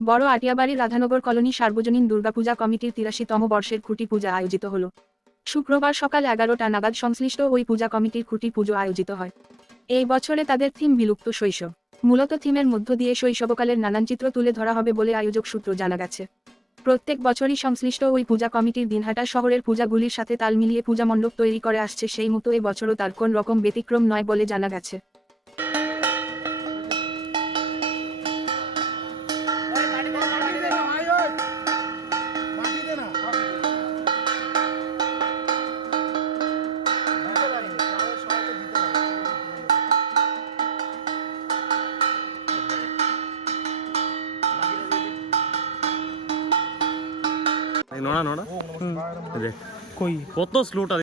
বড় আটিয়াবাড়ি রাধানগর কলোনি সার্বজনীন দুর্গাপূজা কমিটির তিরাশিতম বর্ষের খুঁটি পূজা আয়োজিত হল। শুক্রবার সকাল এগারোটা নাগাদ সংশ্লিষ্ট ওই পূজা কমিটির খুঁটি পুজো আয়োজিত হয়। এই বছরে তাদের থিম বিলুপ্ত শৈশব। মূলত থিমের মধ্য দিয়ে শৈশবকালের নানান চিত্র তুলে ধরা হবে বলে আয়োজক সূত্র জানা গেছে। প্রত্যেক বছরই সংশ্লিষ্ট ওই পূজা কমিটির দিনহাটা শহরের পূজাগুলির সাথে তাল মিলিয়ে পূজা মণ্ডপ তৈরি করে আসছে সেই মতো এবছরও তার কোন রকম ব্যতিক্রম নয় বলে জানা গেছে। নোড়া নোড়া কই কত স্লোটা